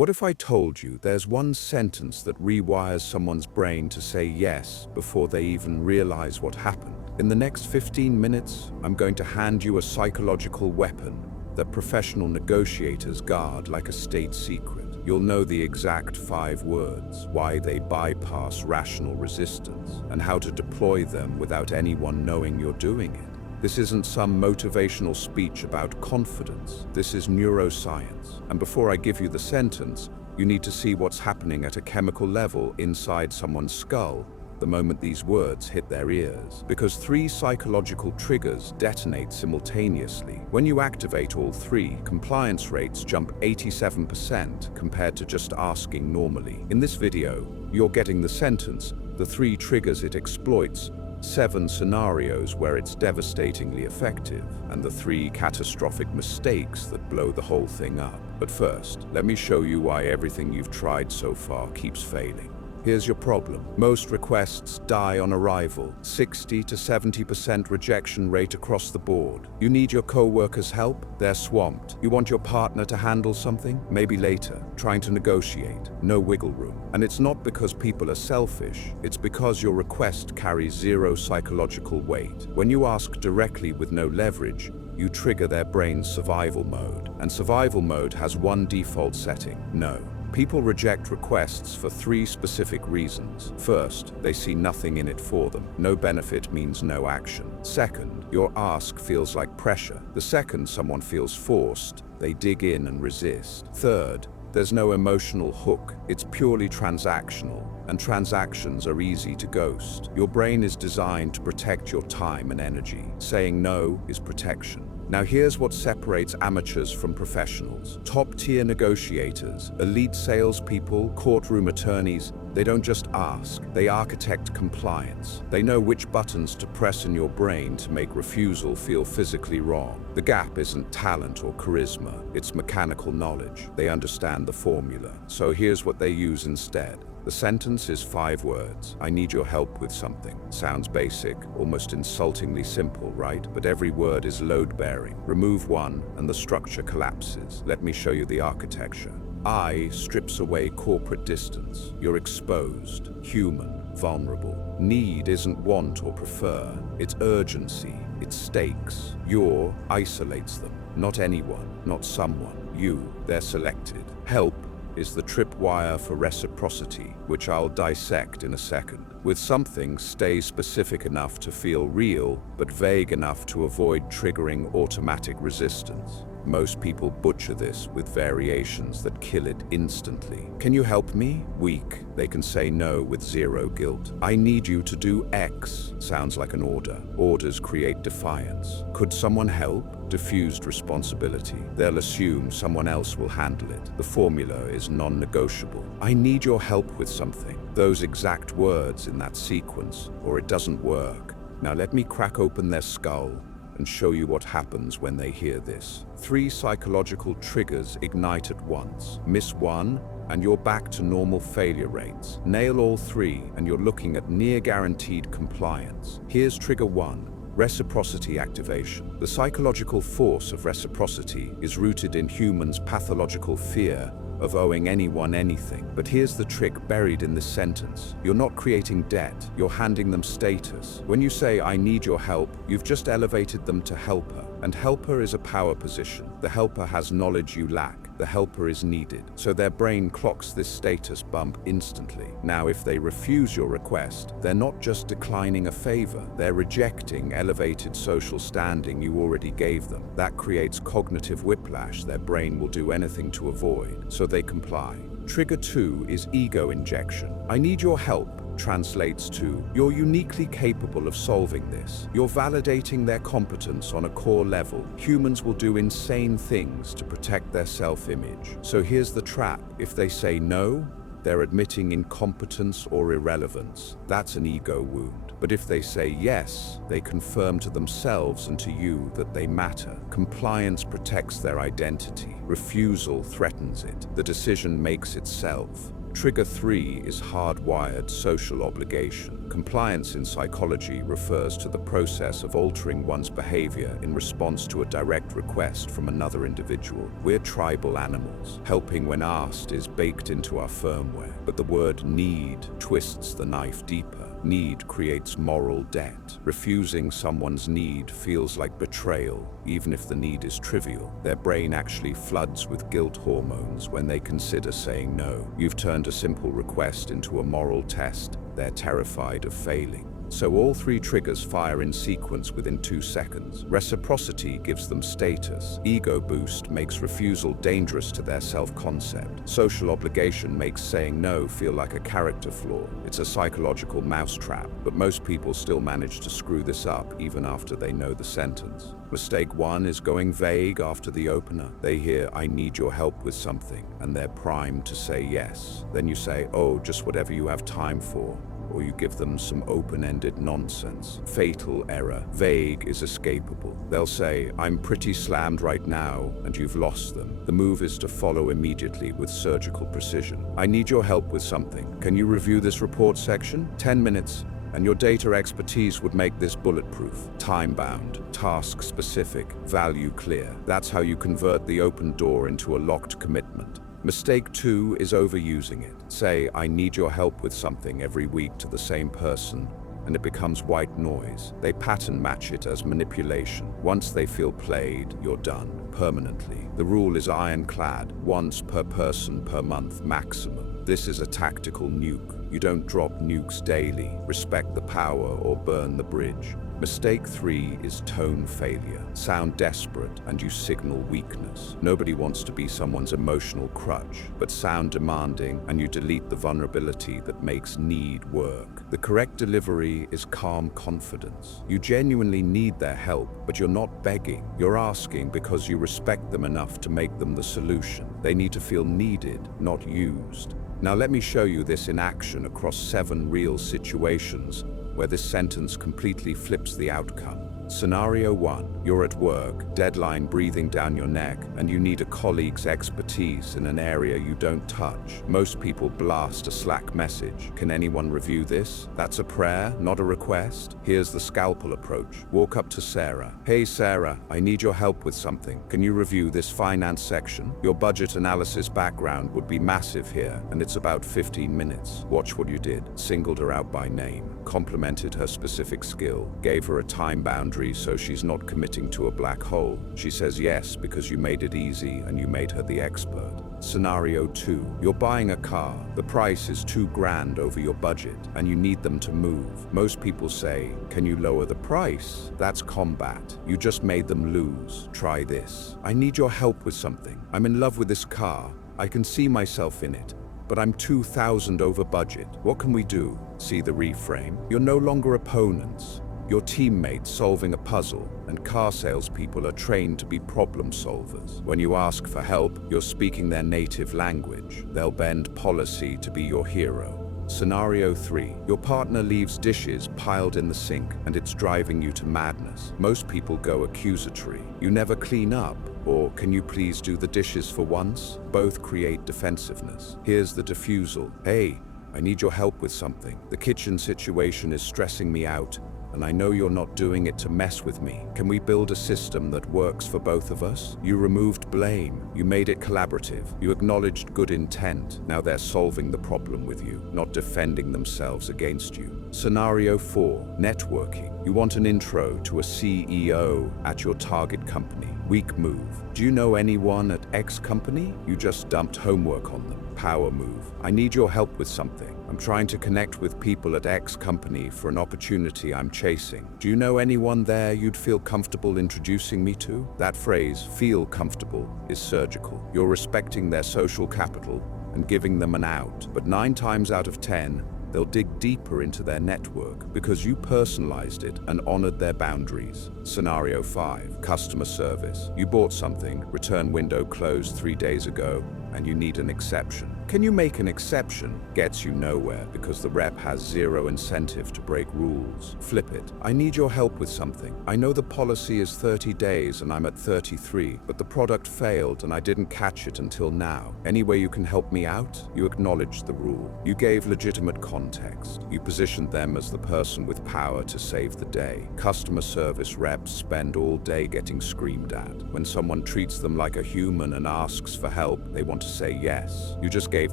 What if I told you there's one sentence that rewires someone's brain to say yes before they even realize what happened? In the next 15 minutes, I'm going to hand you a psychological weapon that professional negotiators guard like a state secret. You'll know the exact 5 words, why they bypass rational resistance, and how to deploy them without anyone knowing you're doing it. This isn't some motivational speech about confidence. This is neuroscience. And before I give you the sentence, you need to see what's happening at a chemical level inside someone's skull the moment these words hit their ears. Because 3 psychological triggers detonate simultaneously. When you activate all 3, compliance rates jump 87% compared to just asking normally. In this video, you're getting the sentence, the 3 triggers it exploits, 7 scenarios where it's devastatingly effective, and the 3 catastrophic mistakes that blow the whole thing up. But first, let me show you why everything you've tried so far keeps failing. Here's your problem. Most requests die on arrival, 60 to 70% rejection rate across the board. You need your co-workers' help? They're swamped. You want your partner to handle something? Maybe later. Trying to negotiate. No wiggle room. And it's not because people are selfish. It's because your request carries 0 psychological weight. When you ask directly with no leverage, you trigger their brain's survival mode. And survival mode has one default setting: no. People reject requests for 3 specific reasons. First, they see nothing in it for them. No benefit means no action. Second, your ask feels like pressure. The second someone feels forced, they dig in and resist. Third, there's no emotional hook. It's purely transactional, and transactions are easy to ghost. Your brain is designed to protect your time and energy. Saying no is protection. Now here's what separates amateurs from professionals. Top-tier negotiators, elite salespeople, courtroom attorneys, they don't just ask, they architect compliance. They know which buttons to press in your brain to make refusal feel physically wrong. The gap isn't talent or charisma, it's mechanical knowledge. They understand the formula. So here's what they use instead. The sentence is 5 words. I need your help with something. Sounds basic, almost insultingly simple, right? But every word is load-bearing. Remove one, and the structure collapses. Let me show you the architecture. I strips away corporate distance. You're exposed, human, vulnerable. Need isn't want or prefer. It's urgency. It's stakes. Your isolates them. Not anyone, not someone. You, they're selected. Help is the tripwire for reciprocity, which I'll dissect in a second. With something, stay specific enough to feel real, but vague enough to avoid triggering automatic resistance. Most people butcher this with variations that kill it instantly. Can you help me? Weak. They can say no with 0 guilt. I need you to do X. Sounds like an order. Orders create defiance. Could someone help? Diffused responsibility. They'll assume someone else will handle it. The formula is non-negotiable. I need your help with something. Those exact words in that sequence, or it doesn't work. Now let me crack open their skull and show you what happens when they hear this. 3 psychological triggers ignite at once. Miss one, and you're back to normal failure rates. Nail all 3, and you're looking at near-guaranteed compliance. Here's trigger 1. Reciprocity activation. The psychological force of reciprocity is rooted in humans' pathological fear of owing anyone anything. But here's the trick buried in this sentence. You're not creating debt, you're handing them status. When you say, I need your help, you've just elevated them to helper. And helper is a power position. The helper has knowledge you lack. The helper is needed. So their brain clocks this status bump instantly. Now, if they refuse your request, they're not just declining a favor, they're rejecting elevated social standing you already gave them. That creates cognitive whiplash their brain will do anything to avoid, so they comply. Trigger 2 is ego injection. I need your help translates to, you're uniquely capable of solving this. You're validating their competence on a core level. Humans will do insane things to protect their self-image. So here's the trap. If they say no, they're admitting incompetence or irrelevance. That's an ego wound. But if they say yes, they confirm to themselves and to you that they matter. Compliance protects their identity. Refusal threatens it. The decision makes itself. Trigger 3 is hardwired social obligation. Compliance in psychology refers to the process of altering one's behavior in response to a direct request from another individual. We're tribal animals. Helping when asked is baked into our firmware, but the word need twists the knife deeper. Need creates moral debt. Refusing someone's need feels like betrayal, even if the need is trivial. Their brain actually floods with guilt hormones when they consider saying no. You've turned a simple request into a moral test. They're terrified of failing. So all three triggers fire in sequence within 2 seconds. Reciprocity gives them status. Ego boost makes refusal dangerous to their self-concept. Social obligation makes saying no feel like a character flaw. It's a psychological mousetrap, but most people still manage to screw this up even after they know the sentence. Mistake 1 is going vague after the opener. They hear, "I need your help with something," and they're primed to say yes. Then you say, "Oh, just whatever you have time for." Or you give them some open-ended nonsense. Fatal error. Vague is escapable. They'll say, "I'm pretty slammed right now," and you've lost them. The move is to follow immediately with surgical precision. "I need your help with something. Can you review this report section? 10 minutes. And your data expertise would make this bulletproof." Time-bound, task-specific, value clear. That's how you convert the open door into a locked commitment. Mistake 2 is overusing it. Say, "I need your help with something" every week to the same person, and it becomes white noise. They pattern match it as manipulation. Once they feel played, you're done, permanently. The rule is ironclad, once per person per month maximum. This is a tactical nuke. You don't drop nukes daily. Respect the power or burn the bridge. Mistake 3 is tone failure. Sound desperate and you signal weakness. Nobody wants to be someone's emotional crutch, but sound demanding and you delete the vulnerability that makes need work. The correct delivery is calm confidence. You genuinely need their help, but you're not begging. You're asking because you respect them enough to make them the solution. They need to feel needed, not used. Now let me show you this in action across 7 real situations where this sentence completely flips the outcome. Scenario 1. You're at work, deadline breathing down your neck, and you need a colleague's expertise in an area you don't touch. Most people blast a Slack message. "Can anyone review this?" That's a prayer, not a request. Here's the scalpel approach. Walk up to Sarah. "Hey Sarah, I need your help with something. Can you review this finance section? Your budget analysis background would be massive here, and it's about 15 minutes. Watch what you did. Singled her out by name, complimented her specific skill, gave her a time boundary so she's not committing to a black hole. She says yes because you made it easy and you made her the expert. Scenario 2. You're buying a car. The price is $2,000 over your budget and you need them to move. Most people say, "Can you lower the price?" That's combat. You just made them lose. Try this. "I need your help with something. I'm in love with this car. I can see myself in it, but I'm $2,000 over budget. What can we do?" See the reframe? You're no longer opponents. Your teammates solving a puzzle, and car salespeople are trained to be problem solvers. When you ask for help, you're speaking their native language. They'll bend policy to be your hero. Scenario 3. Your partner leaves dishes piled in the sink and it's driving you to madness. Most people go accusatory. "You never clean up," or "Can you please do the dishes for once?" Both create defensiveness. Here's the diffusal. "Hey, I need your help with something. The kitchen situation is stressing me out, and I know you're not doing it to mess with me. Can we build a system that works for both of us?" You removed blame. You made it collaborative. You acknowledged good intent. Now they're solving the problem with you, not defending themselves against you. Scenario 4. Networking. You want an intro to a CEO at your target company. Weak move. "Do you know anyone at X company?" You just dumped homework on them. Power move. "I need your help with something. I'm trying to connect with people at X company for an opportunity I'm chasing. Do you know anyone there you'd feel comfortable introducing me to?" That phrase, "feel comfortable," is surgical. You're respecting their social capital and giving them an out. But 9 times out of 10, they'll dig deeper into their network because you personalized it and honored their boundaries. Scenario 5. Customer service. You bought something, return window closed 3 days ago, and you need an exception. Can you make an exception? Gets you nowhere because the rep has zero incentive to break rules. Flip it. I need your help with something. I know the policy is 30 days and I'm at 33, but the product failed and I didn't catch it until now. Any way you can help me out? You acknowledged the rule. You gave legitimate context. You positioned them as the person with power to save the day. Customer service reps spend all day getting screamed at. When someone treats them like a human and asks for help, they want to say yes. You just gave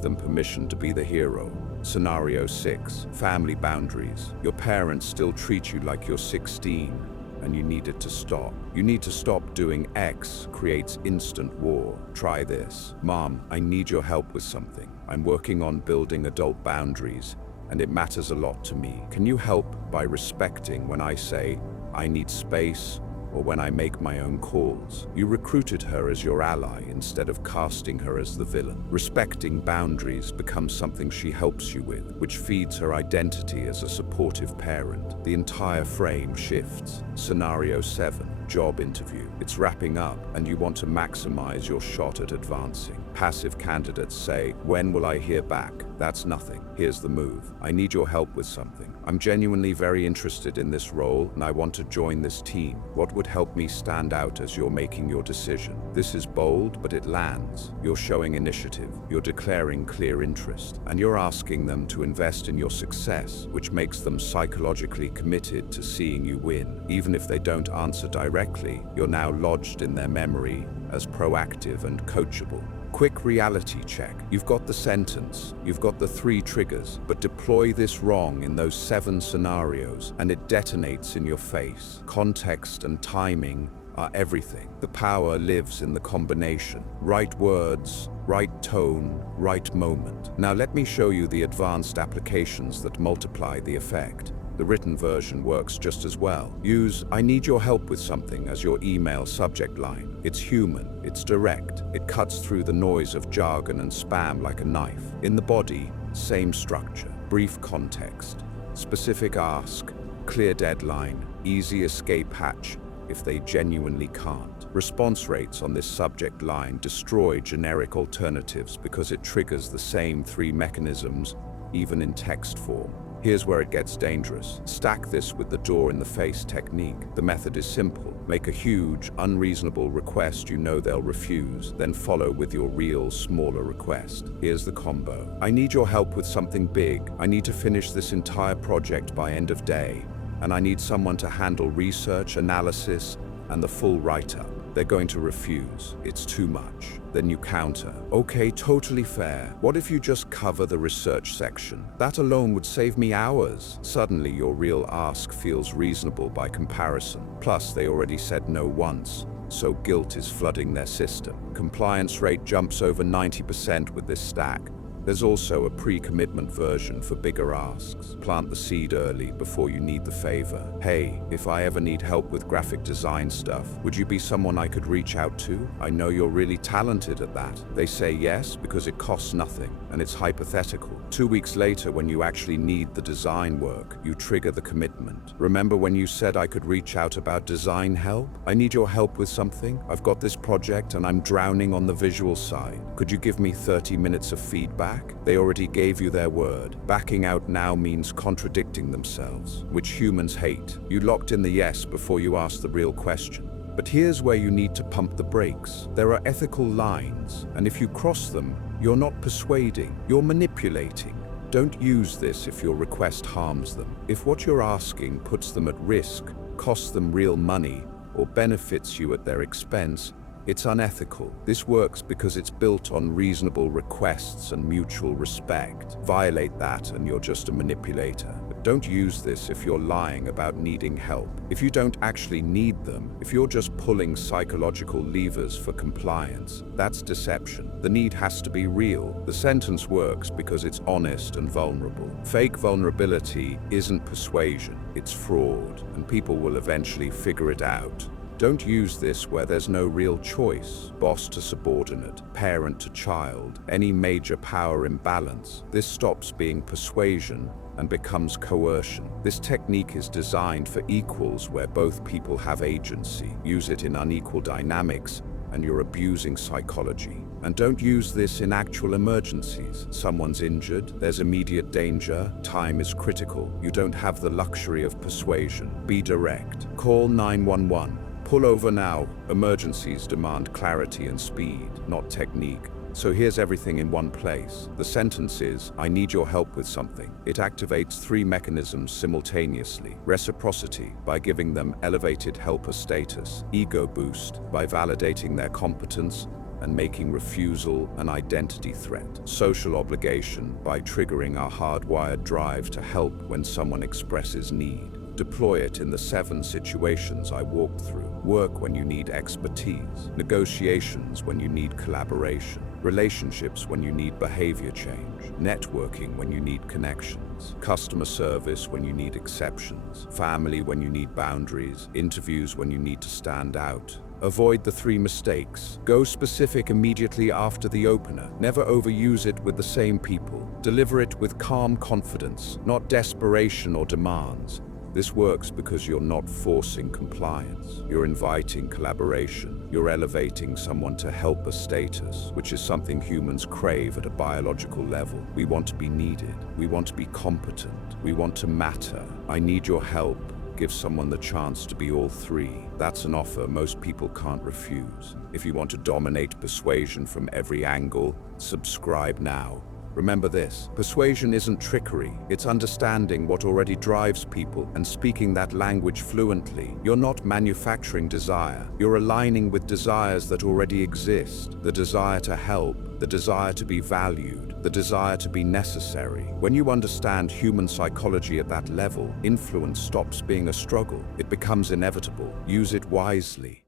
them permission to be the hero. Scenario 6. Family boundaries. Your parents still treat you like you're 16, and you need it to stop. You need to stop doing X creates instant war. Try this. Mom, I need your help with something. I'm working on building adult boundaries, and it matters a lot to me. Can you help by respecting when I say, I need space, or when I make my own calls? You recruited her as your ally instead of casting her as the villain. Respecting boundaries becomes something she helps you with, which feeds her identity as a supportive parent. The entire frame shifts. Scenario 7. Job interview. It's wrapping up and you want to maximize your shot at advancing. Passive candidates say, when will I hear back? That's nothing. Here's the move. I need your help with something. I'm genuinely very interested in this role and I want to join this team. What would help me stand out as you're making your decision? This is bold, but it lands. You're showing initiative. You're declaring clear interest. And you're asking them to invest in your success, which makes them psychologically committed to seeing you win. Even if they don't answer directly, you're now lodged in their memory as proactive and coachable. Quick reality check. You've got the sentence, you've got the 3 triggers, but deploy this wrong in those 7 scenarios and it detonates in your face. Context and timing are everything. The power lives in the combination. Right words, right tone, right moment. Now let me show you the advanced applications that multiply the effect. The written version works just as well. Use I need your help with something as your email subject line. It's human, it's direct, it cuts through the noise of jargon and spam like a knife. In the body, same structure. Brief context, specific ask, clear deadline, easy escape hatch if they genuinely can't. Response rates on this subject line destroy generic alternatives because it triggers the same 3 mechanisms, even in text form. Here's where it gets dangerous. Stack this with the door in the face technique. The method is simple. Make a huge, unreasonable request you know they'll refuse, then follow with your real, smaller request. Here's the combo. I need your help with something big. I need to finish this entire project by end of day, and I need someone to handle research, analysis, and the full write-up. They're going to refuse. It's too much. Then you counter. Okay, totally fair. What if you just cover the research section? That alone would save me hours. Suddenly, your real ask feels reasonable by comparison. Plus, they already said no once, so guilt is flooding their system. Compliance rate jumps over 90% with this stack. There's also a pre-commitment version for bigger asks. Plant the seed early before you need the favor. Hey, if I ever need help with graphic design stuff, would you be someone I could reach out to? I know you're really talented at that. They say yes because it costs nothing and it's hypothetical. 2 weeks later, when you actually need the design work, you trigger the commitment. Remember when you said I could reach out about design help? I need your help with something. I've got this project and I'm drowning on the visual side. Could you give me 30 minutes of feedback? They already gave you their word. Backing out now means contradicting themselves, which humans hate. You locked in the yes before you asked the real question. But here's where you need to pump the brakes. There are ethical lines, and if you cross them, you're not persuading, you're manipulating. Don't use this if your request harms them. If what you're asking puts them at risk, costs them real money, or benefits you at their expense, it's unethical. This works because it's built on reasonable requests and mutual respect. Violate that and you're just a manipulator. But don't use this if you're lying about needing help. If you don't actually need them, if you're just pulling psychological levers for compliance, that's deception. The need has to be real. The sentence works because it's honest and vulnerable. Fake vulnerability isn't persuasion, it's fraud, and people will eventually figure it out. Don't use this where there's no real choice. Boss to subordinate, parent to child, any major power imbalance. This stops being persuasion and becomes coercion. This technique is designed for equals where both people have agency. Use it in unequal dynamics and you're abusing psychology. And don't use this in actual emergencies. Someone's injured, there's immediate danger, time is critical. You don't have the luxury of persuasion. Be direct. Call 911. Pull over now. Emergencies demand clarity and speed, not technique. So here's everything in one place. The sentence is, I need your help with something. It activates 3 mechanisms simultaneously. Reciprocity, by giving them elevated helper status. Ego boost, by validating their competence and making refusal an identity threat. Social obligation, by triggering our hardwired drive to help when someone expresses need. Deploy it in the 7 situations I walked through. Work when you need expertise. Negotiations when you need collaboration. Relationships when you need behavior change. Networking when you need connections. Customer service when you need exceptions. Family when you need boundaries. Interviews when you need to stand out. Avoid the 3 mistakes. Go specific immediately after the opener. Never overuse it with the same people. Deliver it with calm confidence, not desperation or demands. This works because you're not forcing compliance. You're inviting collaboration. You're elevating someone to helper status, which is something humans crave at a biological level. We want to be needed. We want to be competent. We want to matter. I need your help. Give someone the chance to be all 3. That's an offer most people can't refuse. If you want to dominate persuasion from every angle, subscribe now. Remember this, persuasion isn't trickery, it's understanding what already drives people and speaking that language fluently. You're not manufacturing desire, you're aligning with desires that already exist. The desire to help, the desire to be valued, the desire to be necessary. When you understand human psychology at that level, influence stops being a struggle. It becomes inevitable. Use it wisely.